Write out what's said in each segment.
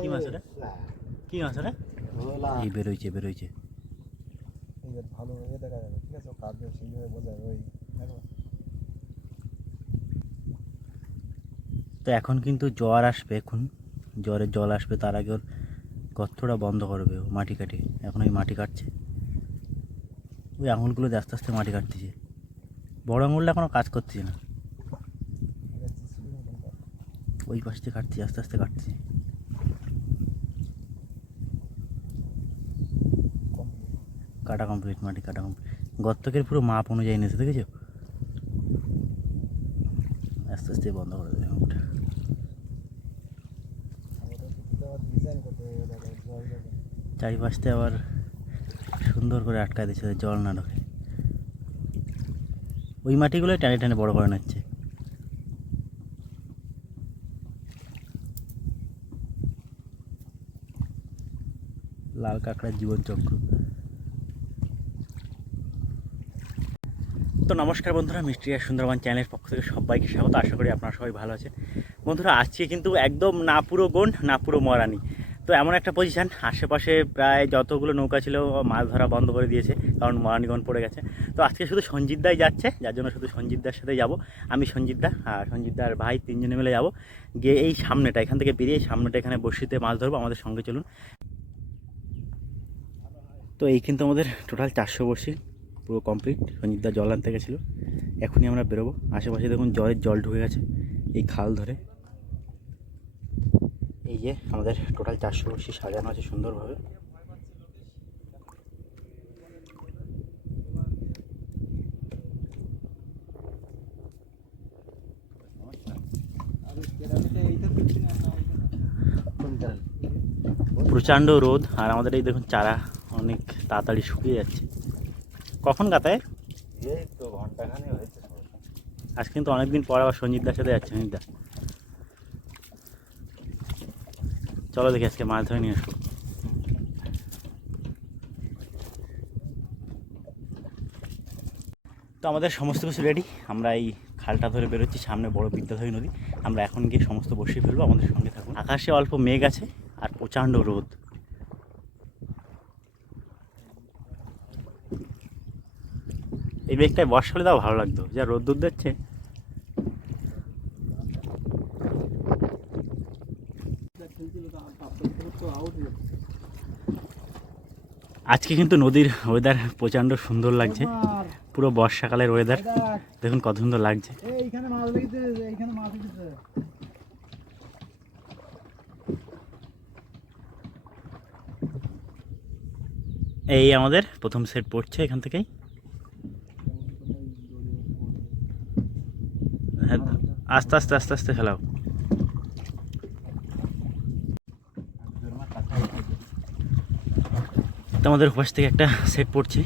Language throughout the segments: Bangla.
কি মাছ ওটা? কি মাছ ওটা? এই বেরোইছে বেরোইছে। ভালো দেখা যাবে, ঠিক আছে, কাটবে সেইভাবে বোঝাবে। ওই দেখো, তো এখন কিন্তু জ্বর আসবে, এখন জ্বরের জল আসবে, তার আগে ওর গর্তটা বন্ধ করবে ও মাটি কাটে। এখন ওই মাটি কাটছে, ওই আঙুলগুলো দিয়ে আস্তে আস্তে মাটি কাটতেছে। বড় আঙুলটা এখনও কাজ করতেছে না, ওই পাশ দিয়ে কাটছে, আস্তে আস্তে কাটছে। কাটা কমপ্লিট, মাটি কাটা কমপ্লিট। গর্তকের পুরো মাপ অনুযায়ী নিয়েছে, দেখেছো? আস্তে আস্তে বন্ধ করে দেবে মুখটা। চারিপাশতে আবার সুন্দর করে আটকায় দিচ্ছে, জল না ঢোকে। ওই মাটিগুলো টেনে টেনে বড় করে নিচ্ছে। লাল কাঁকড়ার জীবনচক্র। তো নমস্কার বন্ধুরা, মিষ্টি আর সুন্দরবন চ্যানেলের পক্ষ থেকে সবাইকে স্বাগত। আশা করি আপনারা সবাই ভালো আছেন। বন্ধুরা, আজকে কিন্তু একদম না পুরো গোন না পুরো মরানি, তো এমন একটা পজিশান, আশেপাশে প্রায় যতগুলো নৌকা ছিল মাছ ধরা বন্ধ করে দিয়েছে, কারণ মরানিগণ পড়ে গেছে। তো আজকে শুধু সঞ্জিতদাই যাচ্ছে, যার জন্য শুধু সঞ্জিতদার সাথে যাব। আমি, সঞ্জিতদা আর সঞ্জিতদার ভাই তিনজনে মিলে যাব। গিয়ে এই সামনেটা, এখান থেকে বেরিয়ে সামনেটা এখানে বসিতে মাছ ধরবো। আমাদের সঙ্গে চলুন। তো এই কিন্তু আমাদের টোটাল 400 বড়শি পুরো কমপ্লিট। সঞ্জিতদা জল আনতে গেছিলো, এখনই আমরা বেরোবো। আশেপাশে দেখুন জলের জল ঢুকে গেছে এই খাল ধরে। এই যে আমাদের টোটাল 400 বড়শি সাজানো আছে সুন্দরভাবে। প্রচণ্ড রোদ, আর আমাদের এই দেখুন চারা অনেক তাড়াতাড়ি শুকিয়ে যাচ্ছে। কখন গাতায়? এই তো ঘন্টাখানে হয়েছে। আজ কিন্তু অনেকদিন পর আবার সঞ্জিতদার সাথে যাচ্ছে। সঞ্জিতদা, চলো দেখি আজকে মাছ ধরে নিয়ে আসবো। তো আমাদের সমস্ত কিছু রেডি, আমরা এই খালটা ধরে বেরোচ্ছি, সামনে বড় বিদ্যাধরী নদী। আমরা এখন গিয়ে সমস্ত বসিয়ে ফেলবো, আমাদের সঙ্গে থাকুন। আকাশে অল্প মেঘ আছে আর প্রচণ্ড রোদ। এই মেঘটায় বর্ষা হলে তাও ভালো লাগতো, যা রোদ দুধ দিচ্ছে। আজকে কিন্তু নদীর ওয়েদার প্রচণ্ড সুন্দর লাগছে, পুরো বর্ষাকালের ওয়েদার। দেখুন কত সুন্দর লাগছে। এই আমাদের প্রথম সেট পড়ছে এখান থেকেই। হ্যাঁ, আস্তে আস্তে আস্তে আস্তে ফেলাও। তো আমাদের পাশ থেকে একটা সেট পড়ছে,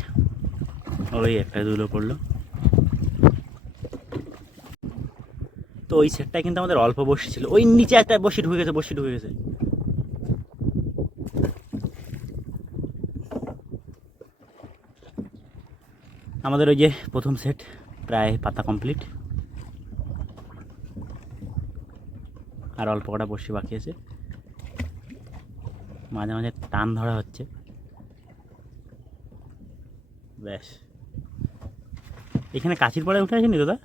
ওই একটা দুলো পড়লো। তো ওই সেটটা কিন্তু আমাদের অল্প বসি ছিল, ওই নিচে একটা বসি ঢুকে গেছে, বসি ঢুকে গেছে। আমাদের ওই যে প্রথম সেট প্রায় পাতা কমপ্লিট, আর অল্প কটা বসি বাকি আছে। মাঝে মাঝে টান ধরা হচ্ছে, ব্যাস। এখানে কাছির পড়ায় উঠে আসেনি দাদা?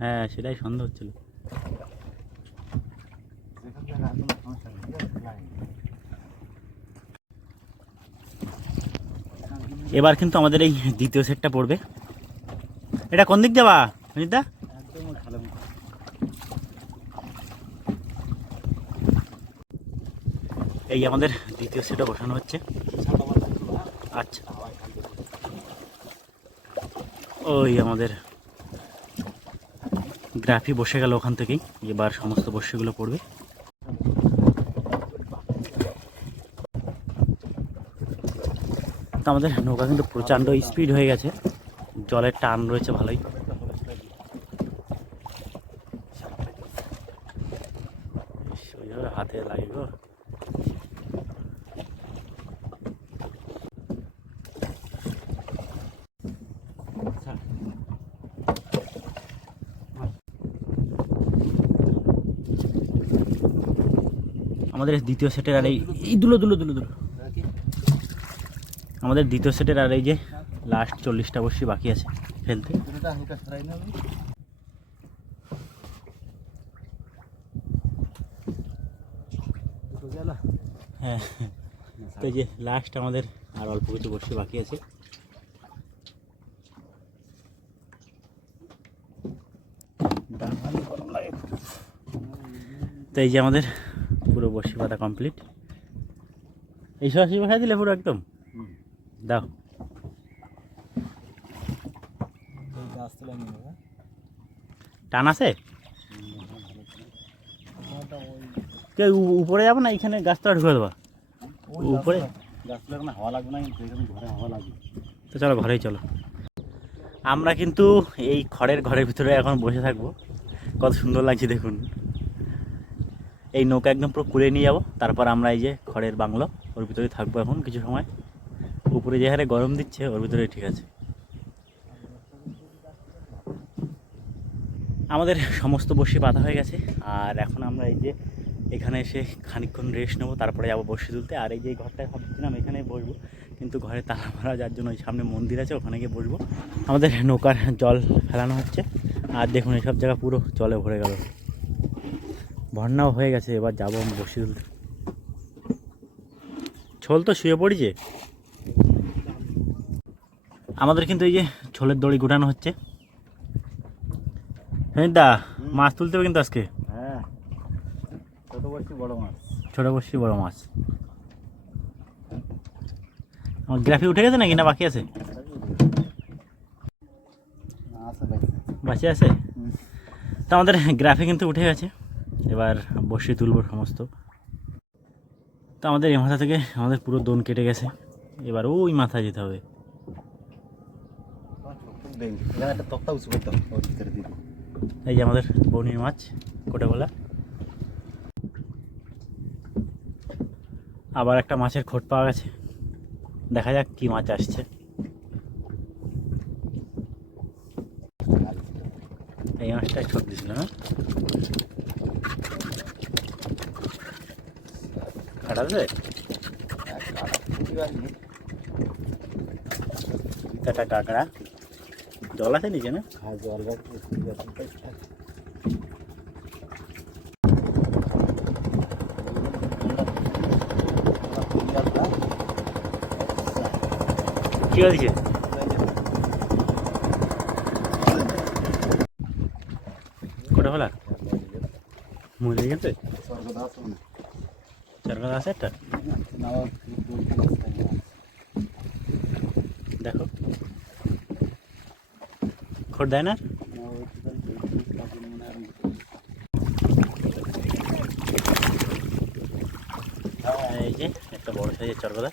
হ্যাঁ, সেটাই সন্দেহ হচ্ছিল। এবার কিন্তু আমাদের এই দ্বিতীয় সেটটা পড়বে। এটা কোন দিক যাবা অনিতা? এই আমাদের দ্বিতীয় সেটও বসানো হচ্ছে। আচ্ছা, ওই আমাদের গ্রাফি বসে গেল ওখান থেকেই, এবার সমস্ত বর্ষিগুলো পড়বে। তো আমাদের নৌকা কিন্তু প্রচণ্ড স্পিড হয়ে গেছে, জলের টান রয়েছে ভালোই। হাতে লাগবে। আমাদের দ্বিতীয় সেটের আর এই দুলো আমাদের দ্বিতীয় সেটের আর এই যে লাস্ট 40টা বড়শি বাকি আছে ফেলতে। হ্যাঁ, তো এই যে লাস্ট আমাদের আর অল্প কিছু বড়শি বাকি আছে। তো এই যে আমাদের পুরো বড়শি পাতা কমপ্লিট। এই সরাসরি বসাই দিলে পুরো একদম দাও। টান আছে কেউ উপরে যাবো না, এখানে গাছটা ঢুকে দেবা উপরে। হাওয়া লাগবে না, কিন্তু এখানে ঘরে হাওয়া লাগবে। তো চলো ঘরেই চলো। আমরা কিন্তু এই ঘরের ভিতরে এখন বসে থাকবো। কত সুন্দর লাগছে দেখুন। এই নৌকা একদম পুরো কুড়ে নিয়ে যাবো, তারপর আমরা এই যে খড়ের বাংলো ওর ভিতরে থাকবো এখন কিছু সময়। উপরে যে হারে গরম দিচ্ছে ওর ভিতরে ঠিক আছে। আমাদের সমস্ত বড়শি বাঁধা হয়ে গেছে, আর এখন আমরা এই যে এখানে এসে খানিকক্ষণ রেস্ট নেবো, তারপরে যাবো বড়শি তুলতে। আর এই যে ঘরটায় ভাবছিলাম এখানেই বসবো, কিন্তু ঘরে তালা মারা, যার জন্য ওই সামনে মন্দির আছে ওখানে গিয়ে বসবো। আমাদের নৌকার জল ফেলানো হচ্ছে, আর দেখুন এইসব জায়গা পুরো জলে ভরে গেল, বন্যাও হয়ে গেছে। এবার যাবো আমি বড়শি তুলতে। ছোল তো শুয়ে পড়িছে। আমাদের কিন্তু এই যে ছোলের দড়ি গুটানো হচ্ছে। হ্যাঁ দা, মাছ তুলতে হবে কিন্তু আজকে। হ্যাঁ, ছোট বড়শি বড় মাছ। ছোট বড়শি বড় মাছ। আমার গ্রাফি উঠে গেছে নাকি, না বাকি আছে? বাকি আছে। তো আমাদের গ্রাফি কিন্তু উঠে গেছে, এবার বড়শি তুলব সমস্ত। তো আমাদের এই মাথা থেকে আমাদের পুরো দোন কেটে গেছে, এবার ওই মাথায় যেতে হবে। এই যে আমাদের বনির মাছ কোটাগোলা। আবার একটা মাছের খোট পাওয়া গেছে, দেখা যাক কি মাছ আসছে। এই মাছটা ছোট দিছিল না, কাটাছে একটা কাঁকড়া। জল আছে নিচে না? হ্যাঁ, জল কি হয়েছে? কোটা ফেলা মরে গেছে। চারগা আছে একটা, দেখো খোট দেয় না। এই যে একটা বড় সাইজের চরগদা।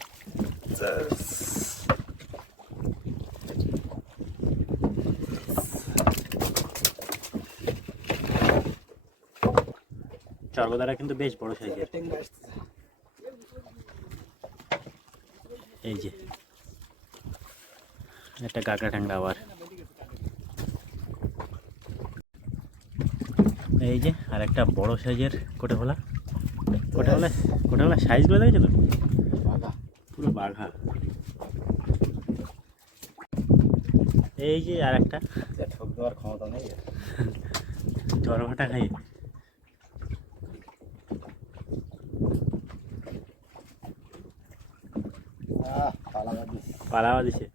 চরগদাটা কিন্তু বেশ বড় সাইজের। এই যে একটা কাঁকড়া ট্যাংরা আবার। এই যে আর একটা বড় সাইজের কোটাফলা। কোটাফলা সাইজগুলো দেখেছো তো, পুরো বাঘা। এই যে আর একটা ঠক দেওয়ার ক্ষমতা নেই, জরভাটা খাই। পালাওয়া দিছে।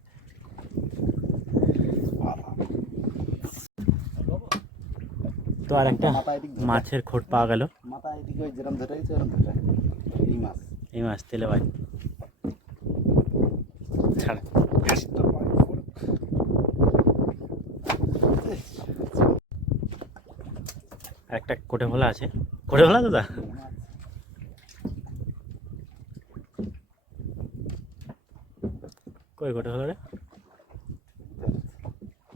তো আর একটা মাছের খোট পাওয়া গেল। এই মাছ তেলে ভাই একটা কোটে ভোলা আছে। কোটে ভোলা দাদা, কই কোটে ভোলা রে?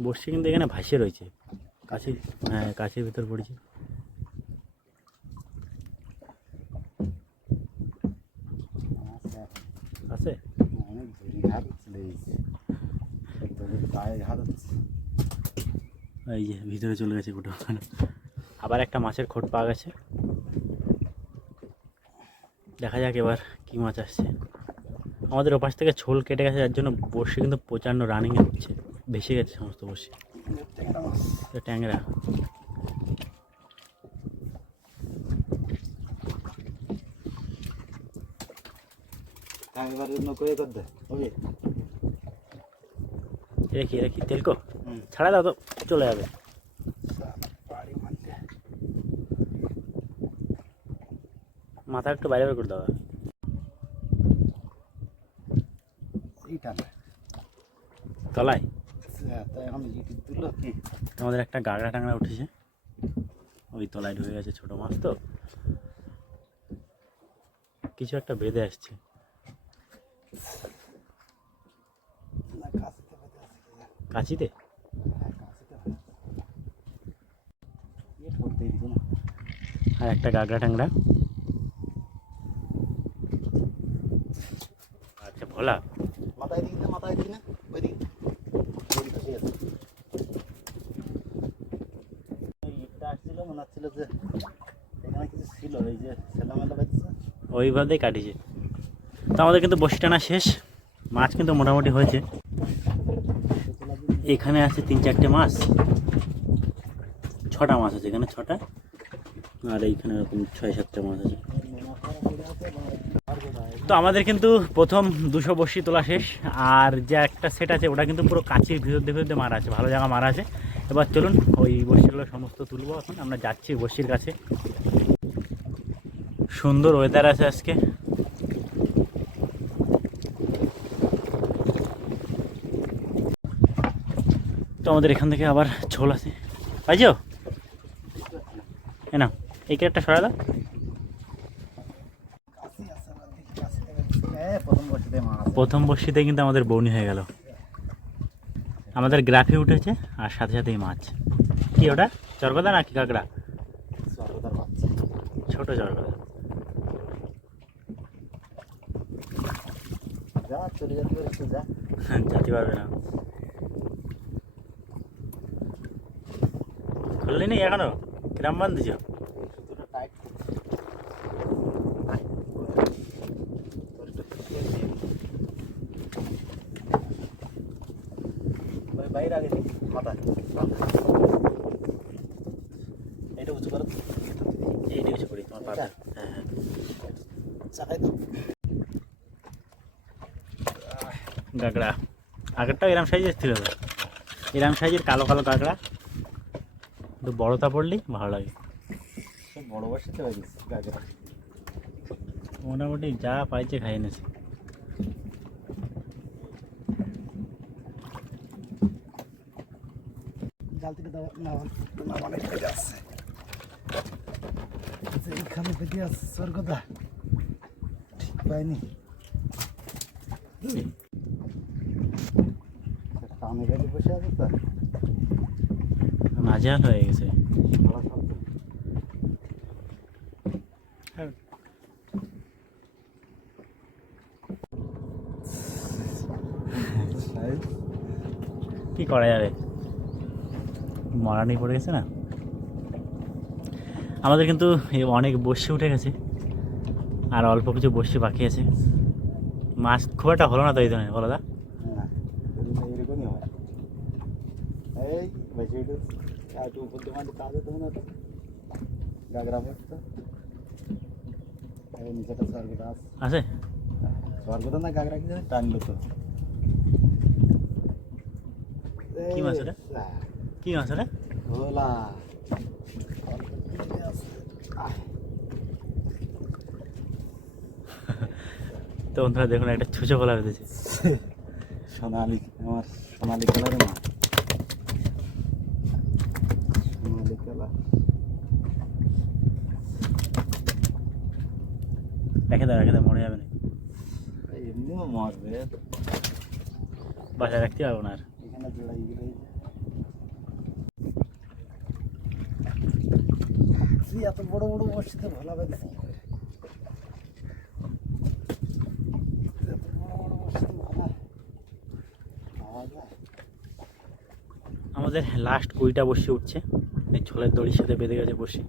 বসছে কিন্তু এখানে ভাসিয়ে রয়েছে কাছে। হ্যাঁ, কাছের ভিতর পড়েছে। আছে এই যে ভিতরে চলে গেছে কোটা। আবার একটা মাছের খোট পাওয়া গেছে। দেখা যাক এবার কি মাছ আসছে। আমাদের ওপাশ থেকে ছোল কেটে গেছে, যার জন্য বড়শি কিন্তু প্রচণ্ড রানিংয়ে হচ্ছে, ভেসে গেছে সমস্ত বড়শি। ট্যাংরা মাছ। তো ট্যাংরা এবার নৌকোয় কর দে হবে। দেখি দেখি তেলকো ছাড়া দাও তো চলে যাবে। বাড়ি মারতে মাথা একটু বাইরে বের করে দাও। এইটা না তলায় তাই এখন ইউটিউব দিল কি আমাদের একটা গাগরা টাংরা উঠেছে, ওই তলায় ঢুকে গেছে, ছোট মাছ তো কিছু একটা বেঁধে আসছে। না কাছে বেঁধে আছে কি জানি। কাছিতে হ্যাঁ কাছে ইয়ে করতে দিত না। আর একটা গাগরা টাংরা। আচ্ছা ভোলা মাথায় দিকে না, মাথায় দিকে না, ওই দিকে ওই দিকে আছে। এই ইটটা আসছিল, মনে হচ্ছিল যে এখানে কিছু ছিল, এই যে সেলামেলা বাজছে। ওইভাবেই কাটিছে। তো আমাদের কিন্তু বসি টানা শেষ, মাছ কিন্তু মোটামুটি হয়েছে। এখানে আছে 3-4টে মাছ, 6টা মাছ আছে এখানে, 6টা। আর এইখানে এরকম 6-7টা মাছ আছে। তো আমাদের কিন্তু প্রথম 200 বড়শি তোলা শেষ। আর যে একটা সেট আছে ওটা কিন্তু পুরো কাছির ভিতর দিয়ে মারা আছে, ভালো জায়গা মারা আছে। এবার চলুন ওই বড়শিগুলো সমস্ত তুলবো। এখন আমরা যাচ্ছি বড়শির কাছে। সুন্দর ওয়েদার আছে আজকে। তো আমাদের এখান থেকে আবার ছোল আছে, পাইছো? না এই একটা সরা দাও। প্রথম বর্ষিতে কিন্তু আমাদের বৌনি হয়ে গেল, আমাদের গ্রাফে উঠেছে আর সাথে সাথেই মাছ। কি ওটা চরগদা নাকি কাঁকড়া? ছোট চরগদা। যেতে পারবে না, খুললি নি এখনো? কিরাম বান্ধিছ? বাইরে আগে মাথা এটা উঁচু করো, এইটা কিছু করি তোমার পাতা। হ্যাঁ হ্যাঁ চাকাই তো কাঁকড়া। আগেরটাও এরম সাইজের ছিল, এরম সাইজের কালো কালো কাঁকড়া, একটু বড়তা পড়লেই ভালো লাগে। সব বড় বসেতে হয়ে গেছে গাগরা। মোটামুটি যা পাইছে খাই এনেছে। জাল থেকে না অনেক বেঁধে আসছে, এইখানে বেঁধে আসছে স্বর্গদা, ঠিক পাইনি। কামে বেঁধে বসে আছে তো, নাজেহাল হয়ে গেছে। কি করা যাবে, মরানি পড়ে গেছে না। আমাদের কিন্তু অনেক বসে উঠে গেছে, আর অল্প কিছু বসে বাকি আছে। মাছ খুব একটা হলো না তো এই ধরনের, বলো দা? না এরকমই হয়। এই বেশি একটু উপর দোকানে কাজ হতো না তো, গাগরা পড়তো। এই নিচেটা স্বর্গদা আছে স্বর্গদা না গাগরা কি জানি টানলো তো। কি মাছ ওটা? কি মাছ ওটা? ভোলা। তো বন্ধুরা দেখুন একটা ছুঁচো ফেলা বেঁধেছে। সোনালি, আমার সোনালি কালারের মাছ, সোনালি কালার। রেখে দাও মরে যাবে না। এমনিও মরবে, বাসায় রাখতে পারবো না আর। এখানে জোড়াই গেলে এত বড় বড় বর্ষিতে ভালো বেঁধেছে কি করে? এত বড় বড় বর্ষিতে ভালো পাওয়া যায়? আমাদের লাস্ট 20টা বসে উঠছে, এই ছোলের দড়ির সাথে বেঁধে গেছে বসে।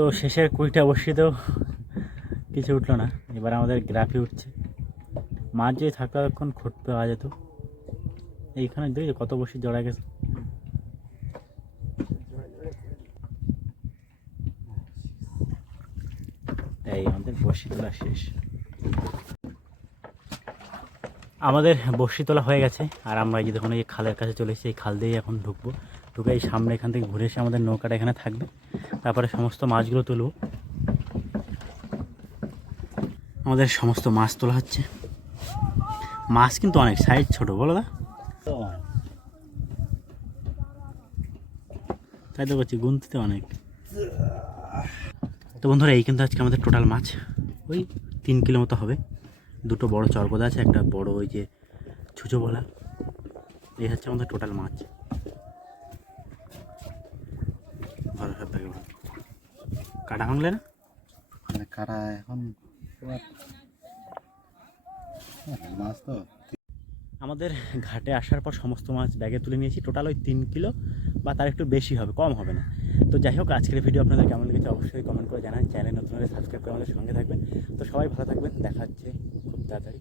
তো শেষের 20টা বড়শিতেও কিছু উঠলো না, এবার আমাদের গ্রাফি উঠছে। মাছ যদি থাকতো তখন খুঁট পাওয়া যেত। এইখানে দেখি কত বড়শি জড়া গেছে। এই আমাদের বড়শি তোলা শেষ। আমাদের বড়শি তোলা হয়ে গেছে, আর আমরা এই যে দেখুন এই খালের কাছে চলে এসেছি। এই খাল দিয়েই এখন ঢুকবো, ঢুকে এই সামনে এখান থেকে ঘুরে এসে আমাদের নৌকাটা এখানে থাকবে, তারপরে সমস্ত মাছগুলো তুলবো। আমাদের সমস্ত মাছ তোলা হচ্ছে। মাছ কিন্তু অনেক, সাইজ ছোট, বলো দা? তাই তো করছি, গুনতে অনেক। তো বন্ধুরা এই কিন্তু আজকে আমাদের টোটাল মাছ ওই 3 কিলো মতো হবে। দুটো বড় চরগোদা আছে, একটা বড় ওই যে ছুঁচো বলা। এই হচ্ছে আমাদের টোটাল মাছ। ভালো সব থাকে কাটা ভাঙলে না কারা এখন মাছ তো। আমাদের ঘাটে আসার পর সমস্ত মাছ ব্যাগে তুলে নিয়েছি। টোটাল ওই 3 কিলো বা তার একটু বেশি হবে, কম হবে না। তো যাই হোক, আজকের ভিডিও আপনাদের কেমন লেগেছে অবশ্যই কমেন্ট করে জানান। চ্যানেল নতুন হলে সাবস্ক্রাইব করে আমাদের সঙ্গে থাকবেন। তো সবাই ভালো থাকবেন, দেখা হচ্ছে খুব তাড়াতাড়ি।